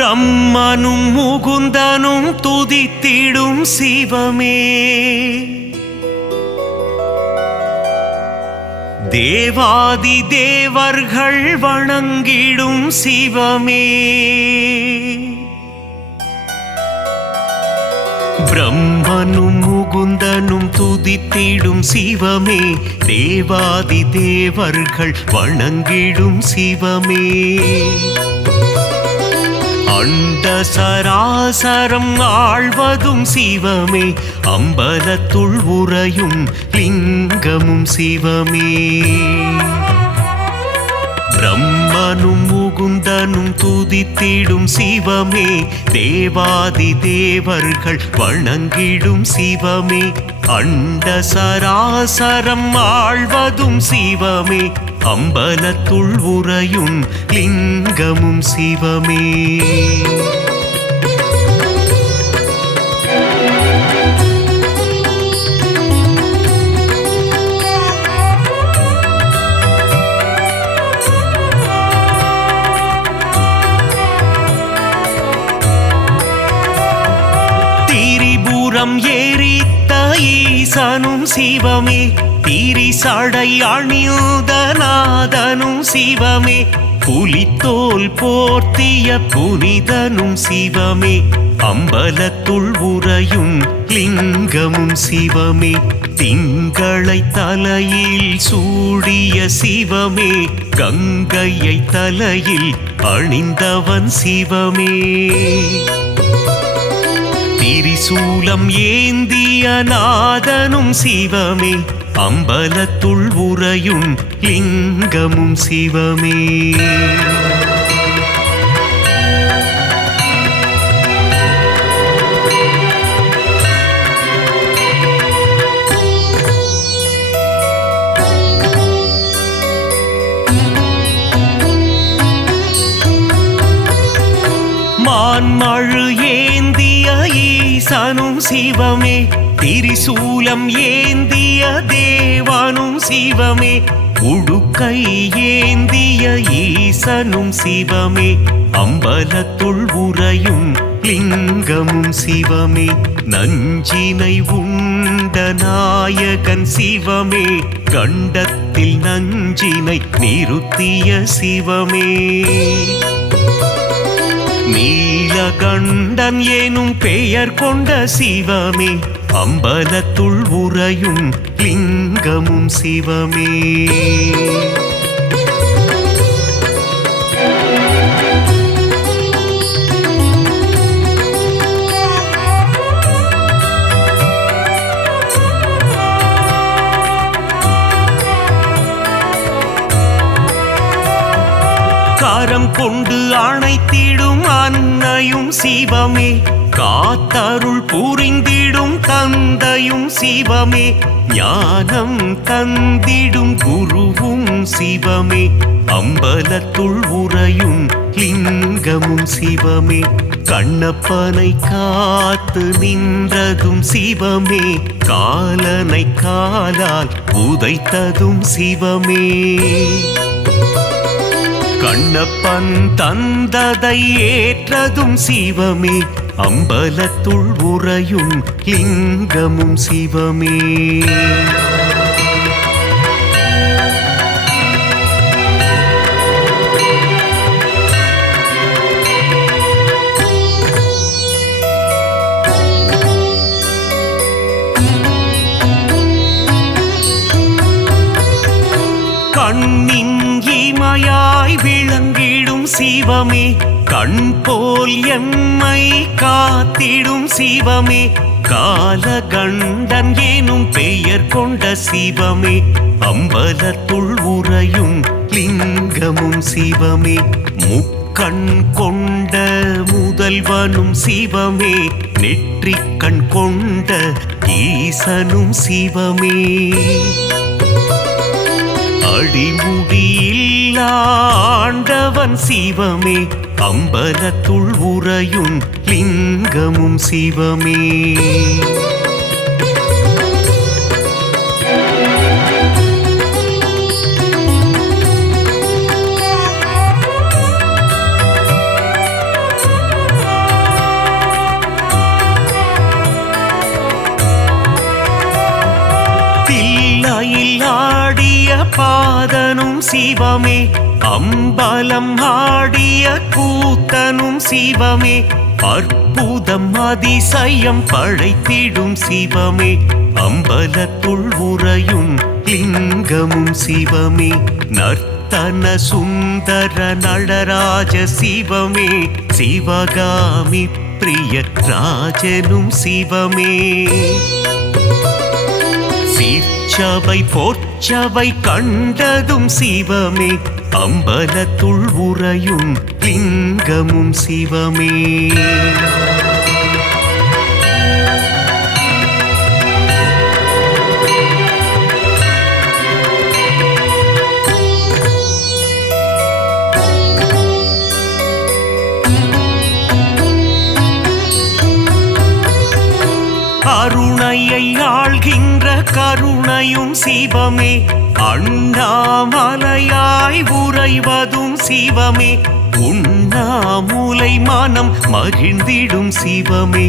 பிரம்மனும் முகுந்தனும் துதித்திடும் சிவமே, தேவாதி தேவர்கள் வணங்கிடும் சிவமே, பிரம்மனும் முகுந்தனும் துதித்திடும் சிவமே, தேவாதி தேவர்கள் வணங்கிடும் சிவமே, அண்ட சராசரம் ஆழ்வதும் சிவமே, அம்பலத்துள் உறையும் லிங்கமும் சிவமே, பிரம்மனும் முகுந்தனும் துதித்திடும் சிவமே, தேவாதி தேவர்கள் வணங்கிடும் சிவமே, அண்ட சராசரம் ஆழ்வதும் சிவமே, அம்பலத்துள் உறையும் லிங்கமும் சிவமே, திரிபுரம் எரித்த ஈசனும் சிவமே, திரிசடை அணிந்த நாதனும் சிவமே, புலித்தோல் போர்த்திய புனிதனும் சிவமே, அம்பலத்துள் உறையும் லிங்கமும் சிவமே, திங்களை தலையில் சூடிய சிவமே, கங்கையை தலையில் அணிந்தவன் சிவமே, திரிசூலம் ஏந்திய நாதனும் சிவமே, அம்பலத்துள் உறையும் லிங்கமும் சிவமே, மான்மழு ஏந்திய ஈசனும் சிவமே, திரிசூலம் ஏந்திய தேவனும் சிவமே, உடுக்கை ஏந்திய ஈசனும் சிவமே, அம்பலத்துள் உறையும் லிங்கமும் சிவமே, நஞ்சினை உண்ட நாயகன் சிவமே, கண்டத்தில் நஞ்சினை நிறுத்திய சிவமே, நீலகண்டன் எனும் பெயர் கொண்ட சிவமே, அம்பலத்துள் உறையும் லிங்கமும் சிவமே, கரம் கொண்டு அணைத்திடும் அன்னையும் சிவமே, காத்தருள் புரிந்திடும் தந்தையும் சிவமே, ஞானம் தந்திடும் குருவும் சிவமே, அம்பலத்துள் உறையும் லிங்கமும் சிவமே, கண்ணப்பனை காத்து நின்றதும் சிவமே, காலனை காலால் உதைத்ததும் சிவமே, கண்ணப்பன் தந்ததை ஏற்றதும் சிவமே, அம்பலத்துள் உறையும் லிங்கமும் சிவமே, கண்ணின் இமையாய் விளங்கிடும் சிவமே, கண் போல் எம்மை காத்திடும் சிவமே, காலகண்டன் எனும் பெயர் கொண்ட சிவமே, அம்பலத்துள் உறையும் லிங்கமும் சிவமே, முக்கண் கொண்ட முதல்வனும் சிவமே, நெற்றிக்கண் கொண்ட ஈசனும் சிவமே, அடிமுடியில்லா ஆண்டவன் சிவமே, அம்பலத்துள் உறையும் லிங்கமும் சிவமே, பாதனும் சிவமே அம்பலம் ஆடிய கூத்தனும் சிவமே அற்புதம் அதிசயம் படைத்திடும் சிவமே அம்பலத்துள் உறையும் லிங்கமும் சிவமே நர்த்தன சுந்தர நடராஜ சிவமே சிவகாமி பிரிய ராஜனும் சிவமே சீர்ச்சபை போர்ச்சபை கண்டதும் சிவமே அம்பலத்துள் உறையும் லிங்கமும் சிவமே கருணையை ஆள்கின்ற கருணையும் சிவமே அண்ணாமலையாய் உறைவதும் சிவமே உண்ணாமுலை மனம் மகிழ்ந்திடும் சிவமே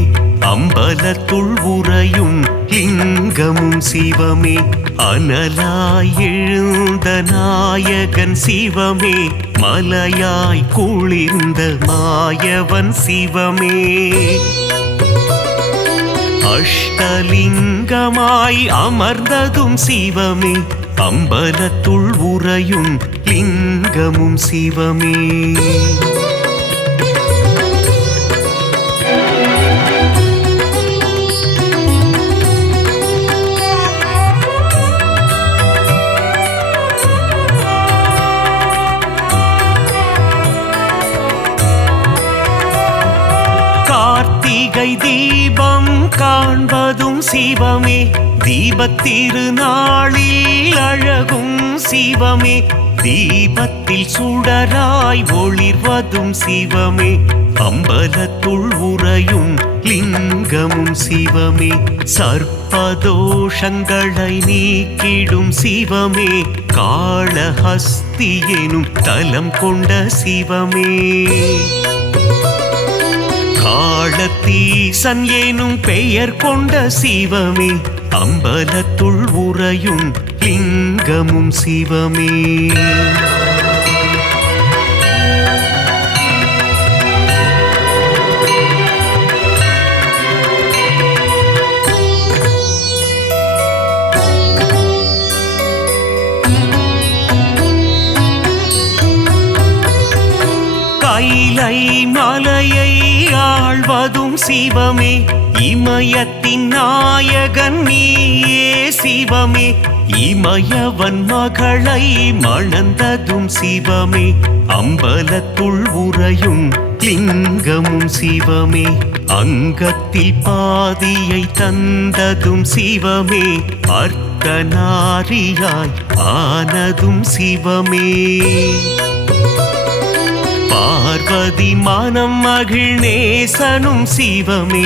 அம்பலத்துள் உறையும் லிங்கமும் சிவமே அனலாய் எழுந்த நாயகன் சிவமே மலையாய் குளிர்ந்த மாயவன் சிவமே அஷ்டலிங்கமாய் அமர்ந்ததும் சிவமே அம்பலத்துள் உறையும் லிங்கமும் சிவமே கார்த்திகை தீபம் காண்பதும் சிவமே தீபத்திருநாளில் அழகும் சிவமே தீபத்தில் சுடராய் ஒளிர்வதும் சிவமே அம்பலத்துள் உறையும் லிங்கமும் சிவமே சர்ப்பதோஷங்களை நீக்கிடும் சிவமே காளஹஸ்தி எனும் தலம் கொண்ட சிவமே காளத்தீசன் எனும் பெயர் கொண்ட சிவமே அம்பலத்துள் உறையும் லிங்கமும் சிவமே கைலை மலையை ஆழ்வதும் சிவமே இமயத்தின் நாயகன் நீயே சிவமே இமயவன் மகளை மணந்ததும் சிவமே அம்பலத்துள் உறையும் லிங்கமும் சிவமே அங்கத்தில் பாதியை தந்ததும் சிவமே அர்த்தநாரியாய் ஆனதும் சிவமே பார்வதி மனம் மகிழ்நேசனும் சிவமே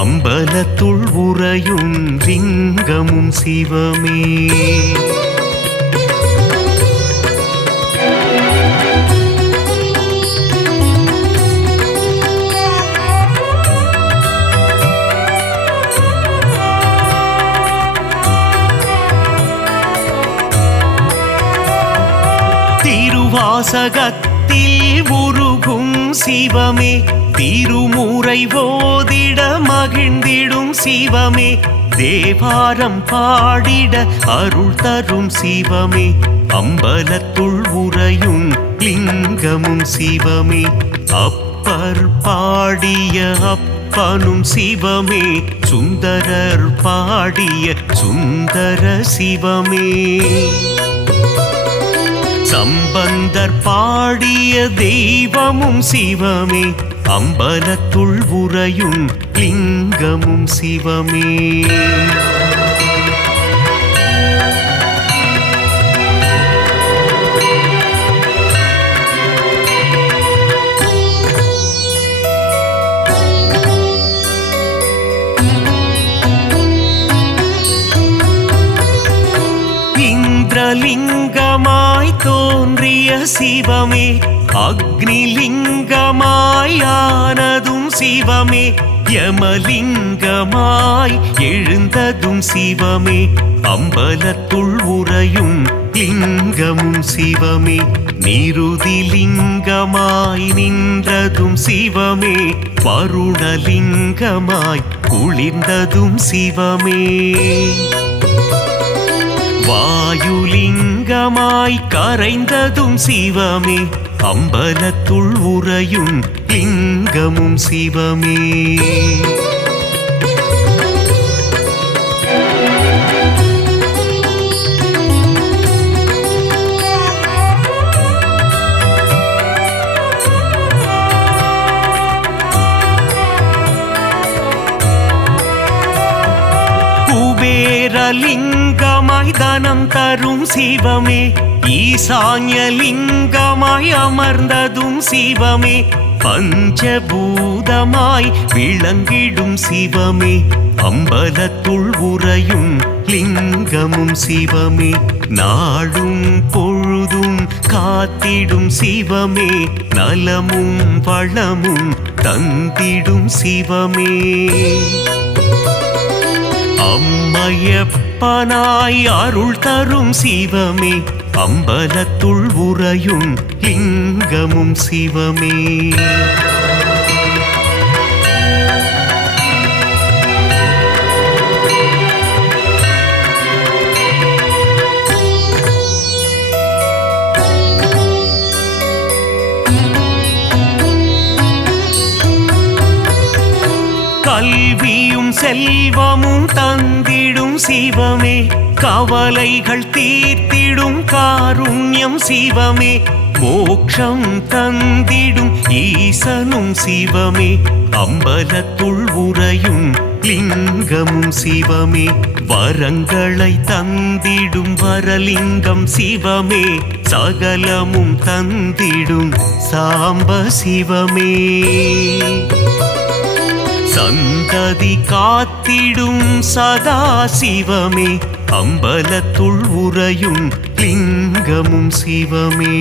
அம்பலத்துள் உறையும் லிங்கமும் சிவமே திருவாசகத்தில் உருகும் சிவமே திருமுறை ஓதிட மகிழ்ந்திடும் சிவமே தேவாரம் பாடிட அருள் தரும் சிவமே அம்பலத்துள் உறையும் லிங்கமும் சிவமே அப்பர் பாடிய அப்பனும் சிவமே சுந்தரர் பாடிய சுந்தர சிவமே சம்பந்தர் பாடிய தெய்வமும் சிவமே அம்பலத்துள் உறையும் லிங்கமும் சிவமே இந்திரலிங்கமாய் தோன்றிய சிவமே அக்னிலிங்கமாய் ஆனதும் சிவமே யமலிங்கமாய் எழுந்ததும் சிவமே அம்பலத்துள் உறையும் லிங்கமும் சிவமே. நிருதிலிங்கமாய் நின்றதும் சிவமே. வருணலிங்கமாய் குளிர்ந்ததும் சிவமே. வாயுலிங்கமாய் கரைந்ததும் சிவமே. அம்பலத்துள் உறையும் லிங்கமும் சிவமே. குபேரலிங்கமாய் தனம் தரும் சிவமே. ஈசான்யலிங்கமாய் அமர்ந்ததும் சிவமே. பஞ்சபூதமாய் விளங்கிடும் சிவமே. அம்பலத்துள் உறையும் லிங்கமும் சிவமே. நாடும் பொழுதும் காத்திடும் சிவமே. நலமும் வளமும் தந்திடும் சிவமே. அம்மையப்பனாய் அருள் தரும் சிவமே. அம்பலத்துள் உறையும் லிங்கமும் சிவமே. கல்வியும் செல்வமும் தந்திடும் சிவமே. கவலைகள் தீர்த்திடும் காருண்யம் சிவமே. மோட்சம் தந்திடும் ஈசனும் சிவமே. அம்பலத்துள் உறையும் லிங்கமும் சிவமே. வரங்களை தந்திடும் வரலிங்கம் சிவமே. சகலமும் தந்திடும் சாம்ப சிவமே. சந்ததி காத்திடும் சதா சிவமே. அம்பலத்துள் உறையும் லிங்கமும் சிவமே.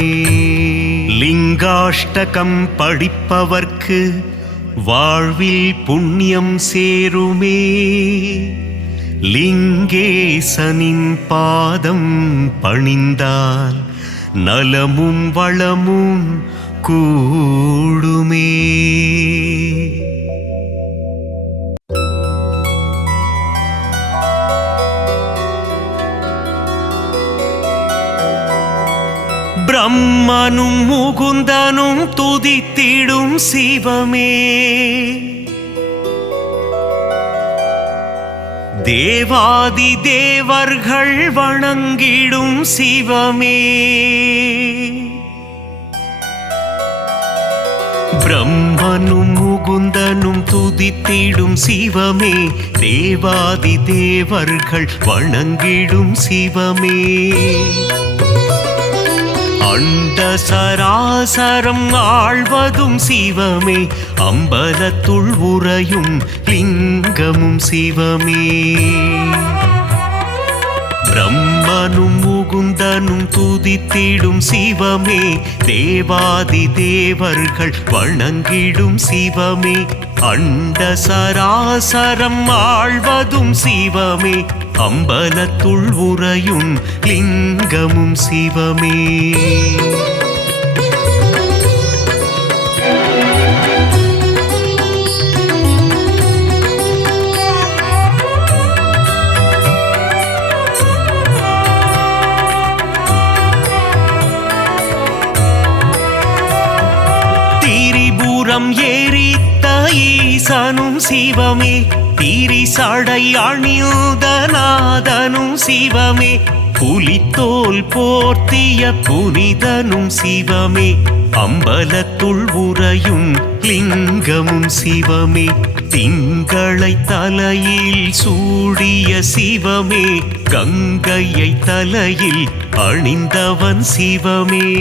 லிங்காஷ்டகம் படிப்பவர்க்கு வாழ்வில் புண்ணியம் சேருமே. லிங்கேசனின் பாதம் பணிந்தால் நலமும் வளமும் கூடுமே. பிரம்மனும் முகுந்தனும் துதித்திடும் சிவமே. தேவாதி தேவர்கள் வணங்கிடும் சிவமே. பிரம்மனும் முகுந்தனும் துதித்திடும் சிவமே. தேவாதி தேவர்கள் வணங்கிடும் சிவமே. அண்ட சராசரம் ஆழ்வதும் சிவமே. அம்பலத்துள் உறையும் லிங்கமும் சிவமே. பிரம்மனும் முகுந்தனும் துதித்திடும் சிவமே. தேவாதி தேவர்கள் வணங்கிடும் சிவமே. அண்ட சராசரம் ஆழ்வதும் சிவமே. அம்பலத்துள் உறையும் லிங்கமும் சிவமே. திரிபுரம் எரித்த ஈசனும் சிவமே. திரிசடை அணிந்த நாதனும் சிவமே. புலித்தோல் போர்த்திய புனிதனும் சிவமே. அம்பலத்துள் உறையும் லிங்கமும் சிவமே. திங்களை தலையில் சூடிய சிவமே. கங்கையை தலையில் அணிந்தவன் சிவமே.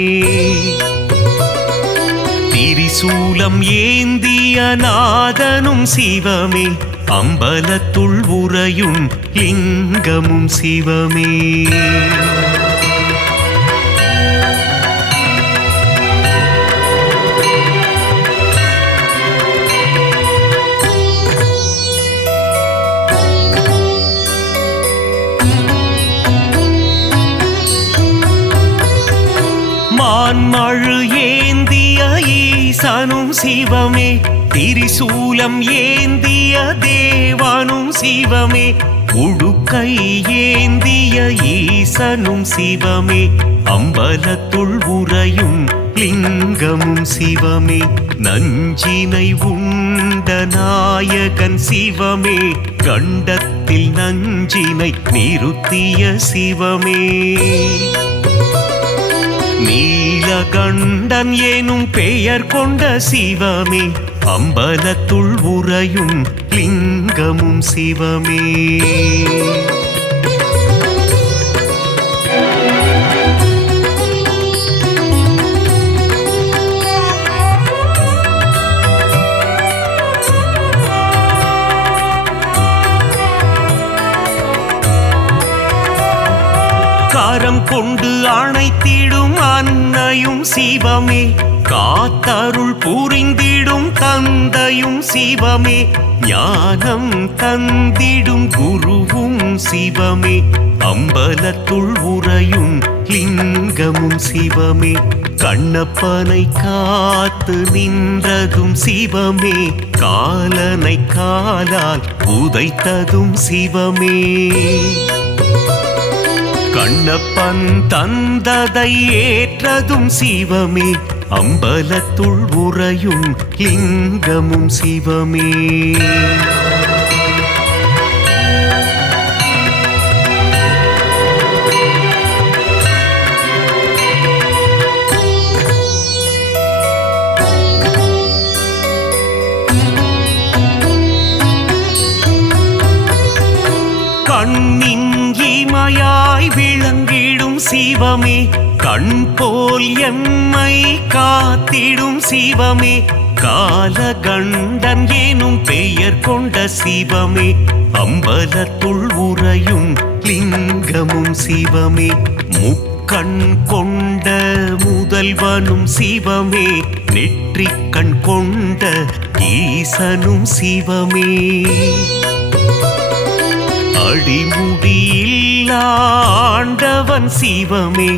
திரிசூலம் ஏந்திய நாதனும் சிவமே. அம்பலத்துள் உறையும் லிங்கமும் சிவமே. மழு ஏந்திய ஈசனும் சிவமே, திரிசூலம் ஏந்திய தேவனும் சிவமே, உடுக்கை ஏந்திய ஈசனும் சிவமே, அம்பலத்துள் உறையும் லிங்கமும் சிவமே, நஞ்சினை உண்ட நாயகன் சிவமே, கண்டத்தில் நஞ்சினை நிறுத்திய சிவமே, நீலகண்டன் எனும் பெயர் கொண்ட சிவமே, அம்பலத்துள் உறையும் லிங்கமும் சிவமே. கரம் கொண்டு அணைத்திடும் அன்னையும் சிவமே, காத்தருள் புரிந்திடும் தந்தையும் சிவமே, ஞானம் தந்திடும் குருவும் சிவமே, அம்பலத்துள் உறையும் லிங்கமும் சிவமே, கண்ணப்பனை காத்து நின்றதும் சிவமே, காலனை காலால் உதைத்ததும் சிவமே, கண்ணப்பன் தந்ததை ஏற்றதும் சிவமே, அம்பலத்துள் உறையும் லிங்கமும் சிவமே. கண்ணின் இமையாய் விளங்கிடும் சிவமே, கண் போல் எம்மை காத்திடும் சிவமே, காலகண்டன் எனும் பெயர் கொண்ட சிவமே, அம்பலத்துள் உறையும் லிங்கமும் சிவமே, முக்கண் கொண்ட முதல்வனும் சிவமே, நெற்றிக்கண் கொண்ட ஈசனும் சிவமே, அடிமுடியில்லா ஆண்டவன் சிவமே,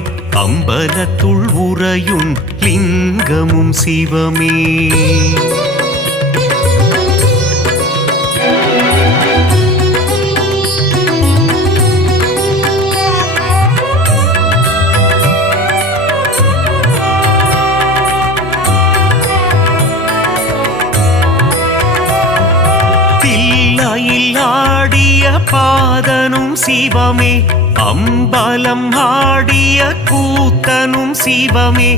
அம்பலத்துள் உறையும் லிங்கமும் சிவமே. தில்லையில் ஆடிய பாதனும் சிவமே, அம்பலம் ஆடிய கூத்தனும் சிவமே,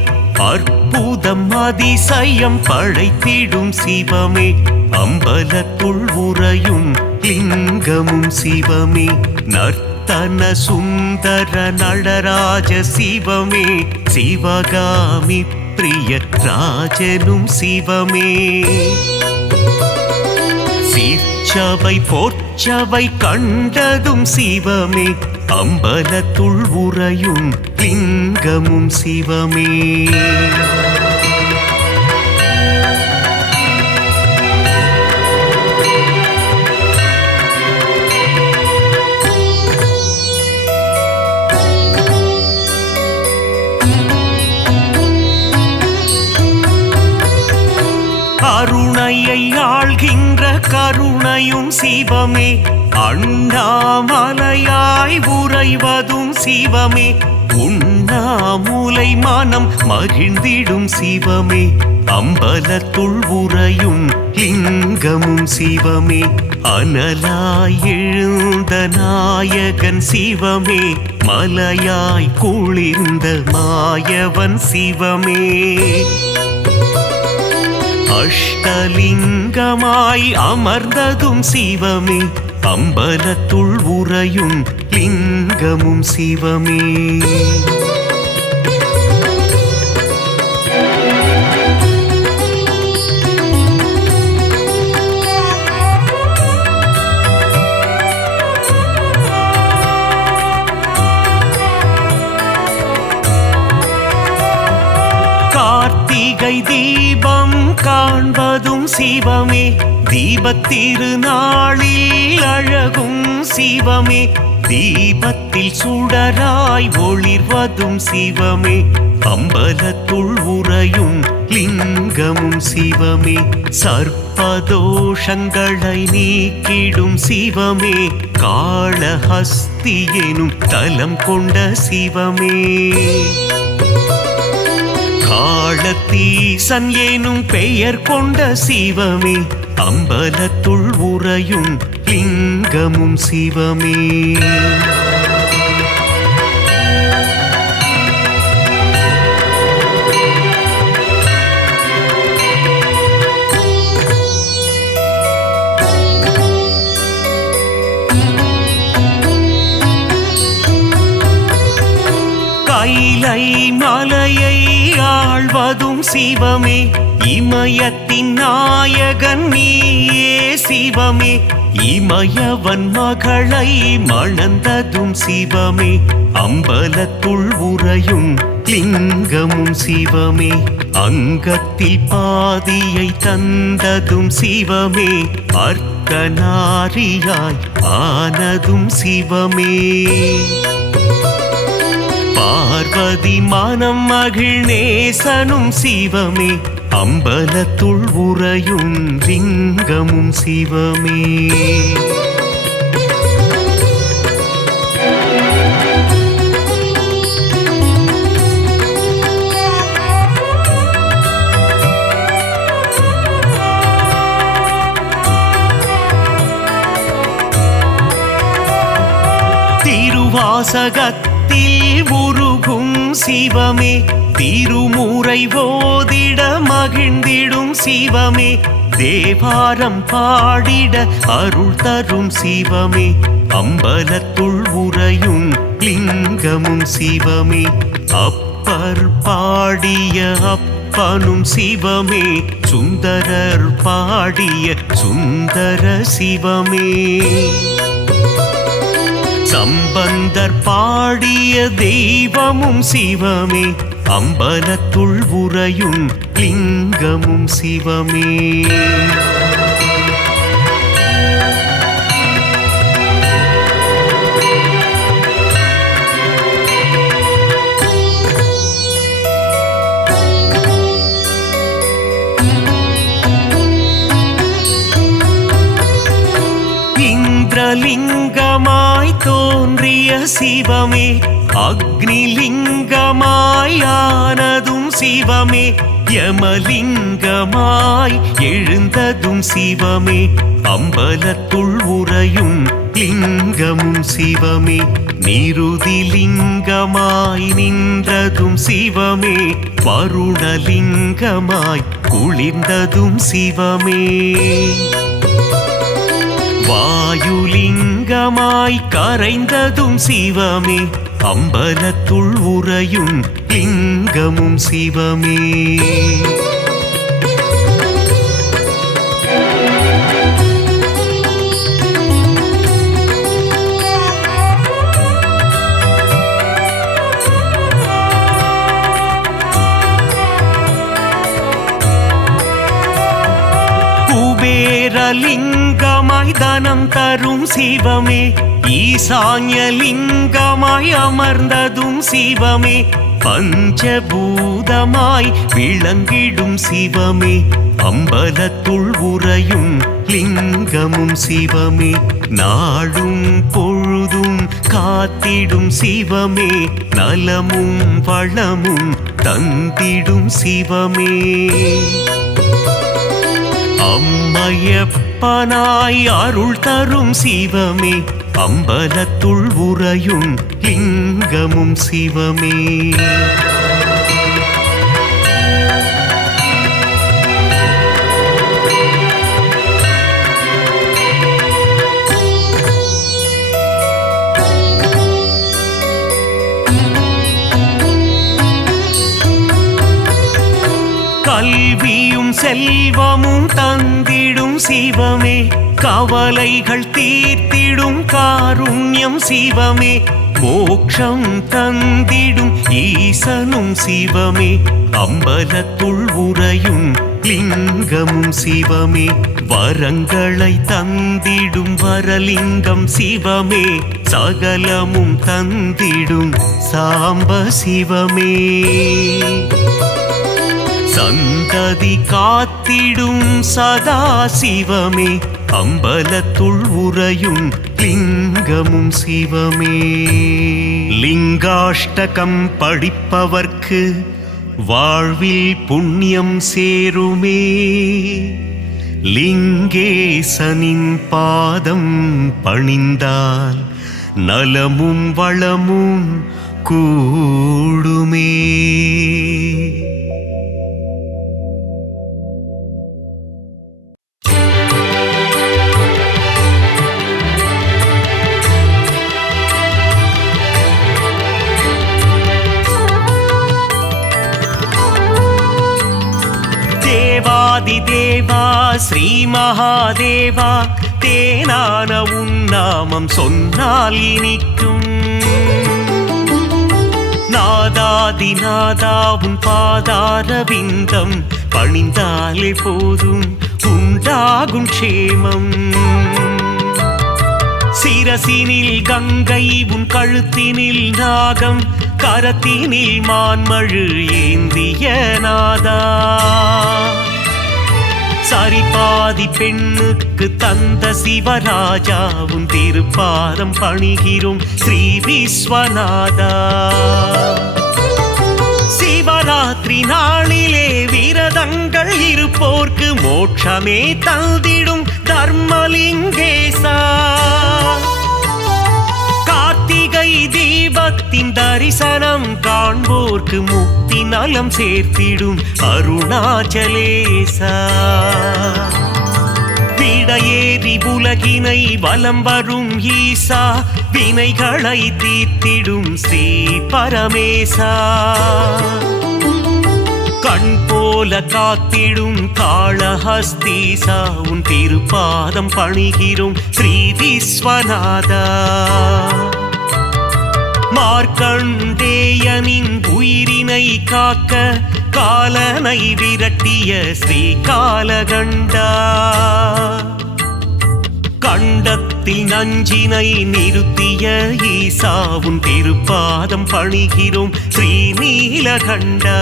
அற்புதம் அதிசயம் படைத்திடும் சிவமே, அம்பலத்துள் உறையும் லிங்கமும் சிவமே, நர்த்தன சுந்தர நடராஜ சிவமே, சிவகாமி பிரிய ராஜனும் சிவமே, சீர்ச்சபை போற்றவை கண்டதும் சிவமே, அம்பலத்துள் உறையும் லிங்கமும் சிவமே. அருணையை ஆள்கின்ற கருணையும் சிவமே, அண்ணாமலையாய் உறைவதும் சிவமே, உண்ணாமுலை மனம் மகிழ்ந்திடும் சிவமே, அம்பலத்துள் உறையும் லிங்கமும் சிவமே, அனலாய் எழுந்த நாயகன் சிவமே, மலையாய் குளிர்ந்த மாயவன் சிவமே, அஷ்டலிங்கமாய் அமர்ந்ததும் சிவமே, அம்பலத்துள் உறையும் லிங்கமும் சிவமே. கார்த்திகை தீபம் காண்பதும் சிவமே, தீபத்திருநாளில் அழகும் சிவமே, தீபத்தில் சுடராய் ஒளிர்வதும் சிவமே அம்பலத்துள் உறையும் லிங்கமும் சிவமே சர்ப்பதோஷங்களை நீக்கிடும் சிவமே காளஹஸ்தி எனும் தலம் கொண்ட சிவமே காளத்தீசன் எனும் பெயர் கொண்ட சிவமே அம்பலத்துள் உறையும் லிங்கமும் சிவமே கைலை மலையை ஆழ்வதும் சிவமே இமயத்தின் நாயகன் நீயே சிவமே இமயவன் மகளை மணந்ததும் சிவமே அம்பலத்துள் உறையும் லிங்கமும் சிவமே அங்கத்தில் பாதியை தந்ததும் சிவமே அர்த்தநாரியாய் ஆனதும் சிவமே பார்வதி மனம் மகிழ்நேசனும் சிவமே அம்பலத்துள் உறையும் லிங்கமும் சிவமே திருவாசகத்தில் உருகும் சிவமே திருமுறை ஓதிட மகிழ்ந்திடும் சிவமே தேவாரம் பாடிட அருள் தரும் சிவமே அம்பலத்துள் உறையும் லிங்கமும் சிவமே அப்பர் பாடிய அப்பனும் சிவமே சுந்தரர் பாடிய சுந்தர சிவமே சம்பந்தர் பாடிய தெய்வமும் சிவமே அம்பலத்துள் உறையும் லிங்கமும் சிவமே இந்திரலிங்கமாய் தோன்றிய சிவமே அக்னிலிங்கமாய் ஆனதும் சிவமே யமலிங்கமாய் எழுந்ததும் சிவமே அம்பலத்துள் உறையும் லிங்கமும் சிவமே நிருதிலிங்கமாய் நின்றதும் சிவமே வருணலிங்கமாய் குளிர்ந்ததும் சிவமே வாயுலிங்கமாய் கரைந்ததும் சிவமே அம்பலத்துள் உறையும் லிங்கமும் சிவமே குபேரலிங்கமாய் தனம் தரும் சிவமே ஈசான்யலிங்கமாய் அமர்ந்ததும் சிவமே பஞ்சபூதமாய் விளங்கிடும் சிவமே அம்பலத்துள் உறையும் லிங்கமும் சிவமே நாடும் பொழுதும் காத்திடும் சிவமே நலமும் வளமும் தந்திடும் சிவமே அம்மையப்பனாய் அருள் தரும் சிவமே அம்பலத்துள் உறையும் லிங்கமும் சிவமே கல்வியும் செல்வமும் தந்திடும் சிவமே கவலைகள் தீர்த்திடும் காருண்யம் சிவமே மோட்சம் தந்திடும் ஈசனும் சிவமே அம்பலத்துள் உறையும் லிங்கமும் சிவமே. வரங்களை தந்திடும் வரலிங்கம் சிவமே. சகலமும் தந்திடும் சாம்ப சிவமே. சந்ததி காத்திடும் சதா சிவமே. அம்பலத்துள் உறையும் லிங்கமும் சிவமே. லிங்காஷ்டகம் படிப்பவர்க்கு வாழ்வில் புண்ணியம் சேருமே. லிங்கேசனின் பாதம் பணிந்தால் நலமும் வளமும் கூடுமே. தேவா ஸ்ரீ மகாதேவா, தேனான உன்னாமம் சொன்னால் இனிக்கும். நாதாதிநாதா உன் பாதார விந்தம் பணிந்தாலே போதும் உண்டாகும் க்ஷேமம். சிரசினில் கங்கை உன் கழுத்தினில் நாகம், கரத்தினில் மான்மழு ஏந்திய நாதா. சரிபாதி பெண்ணுக்கு தந்த சிவராஜாவும் திருப்பாதம் பணிகிறோம் ஸ்ரீ விஸ்வநாதா. சிவராத்திரி நாளிலே விரதங்கள் இருப்போர்க்கு மோட்சமே தந்திடும் தர்மலிங்கேசா. கார்த்திகை தீபத்தின் தரிசனம் காண்போர்க்கு முக்தி நலம் சேர்த்திடும் அருணாச்சலேசா. விடையேறி உலகினை வலம் வரும் ஈசா, வினைகளை தீர்த்திடும் ஸ்ரீ பரமேசா. கண் போல காத்திடும் காளஹஸ்தீசா, உன் திருப்பாதம் பணிகிறோம் ஸ்ரீ விஸ்வநாதா. மார்க்கண்டேயனின் உயிரினை காக்க காலனை விரட்டிய ஸ்ரீ காலகண்டா. கண்டத்தில் நஞ்சினை நிறுத்திய ஈசா, உன் திருப்பாதம் பணிகிறோம் ஸ்ரீ நீலகண்டா.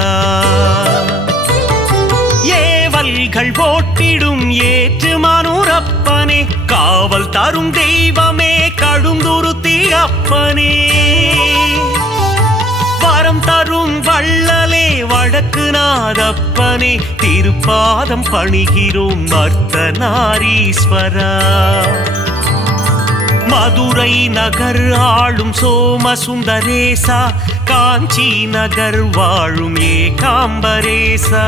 ஏவல்கள் போட்டிடும் ஏற்று மனுரப்பனே, காவல் தரும் தெய்வமே கடுந்துருத்தி அப்பனே. வரம் தரும் வள்ளலே வடக்கு நாதப்பனே, திருப்பாதம் பணிகிறோம் அர்த்தநாரீஸ்வரா. மதுரை நகர் ஆளும் சோமசுந்தரேசா, காஞ்சி நகர் வாழும் ஏகாம்பரேசா.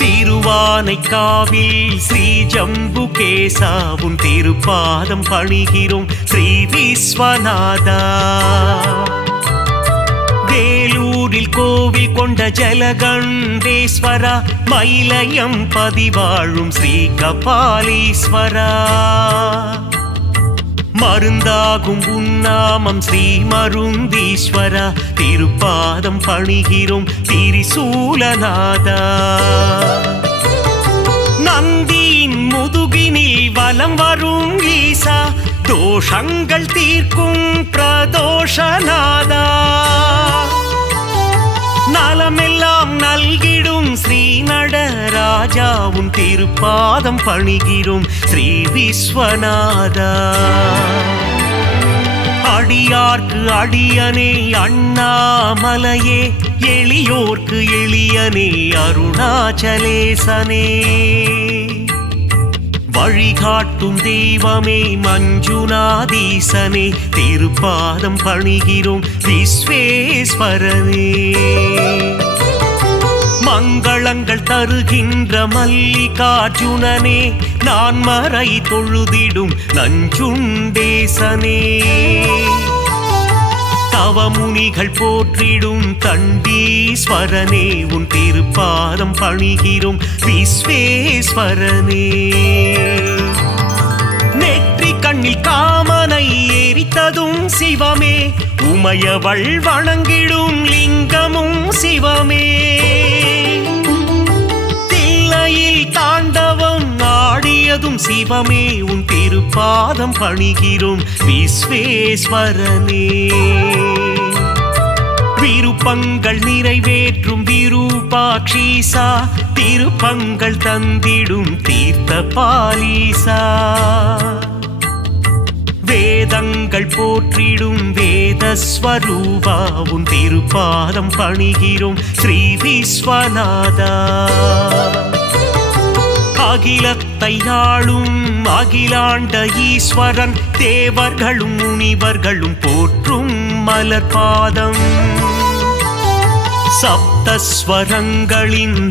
திருவானைக்காவில் ஸ்ரீ ஜம்புகேசா, உன் திருப்பாதம் பணிகிறோம் ஸ்ரீ விஸ்வநாதா. வேலூரில் கோவில் கொண்ட ஜலகண்டேஸ்வரா, மயிலயம் பதிவாழும் ஸ்ரீ கபாலீஸ்வரா. மருந்தாகும் உன்னாமம் ஸ்ரீ மருந்தீஸ்வரா, திருப்பாதம் பணிகிறோம் திரிசூலநாதா. நந்தியின் முதுகினில் வலம் வரும் ஈசா, தோஷங்கள் தீர்க்கும் பிரதோஷநாதா. நலமெல்லாம் நல்கிடும் ஸ்ரீ நடராஜா, உன் திருப்பாதம் பணிகிறோம் ஸ்ரீ விஸ்வநாதா. அடியார்க்கு அடியனே அண்ணாமலையே, எளியோர்க்கு எளியனே அருணாச்சலேசனே. வழிகாட்டும் தெய்வமே மஞ்சுநாதீசனே, திருப்பாதம் பணிகிறோம் விஸ்வேஸ்வரனே. மங்களங்கள் தருகின்ற மல்லிகார்ஜுனனே, நான் மறை தொழுதிடும் நஞ்சுண்டேசனே. தவமுனிகள் போற்றிடும் தண்டீஸ்வரனே, உன் திருப்பாதம் பணிகிறோம் விஸ்வேஸ்வரனே. நெற்றி கண்ணில் காமனை எரித்ததும் சிவமே, உமையவள் வணங்கிடும் லிங்கமும் சிவமே. உண்மையில் தாண்டவம் ஆடியதும் சிவமே உன் திருப்பாதம் பணிகிறோம் விஸ்வேஸ்வரனே. விருப்பங்கள் நிறைவேற்றும் விரூபாட்சீசா திருப்பங்கள் தந்திடும் தீர்த்த பாலீசா. வேதங்கள் போற்றிடும் வேதஸ்வரூபா உன் திருப்பாதம் பணிகிறோம் ஸ்ரீ விஸ்வநாதா. அகிலத்தை ஆளும் அகிலாண்ட ஈஸ்வரன் தேவர்களும் முனிவர்களும் போற்றும் மலர்பாதம். சப்தஸ்வரங்களின்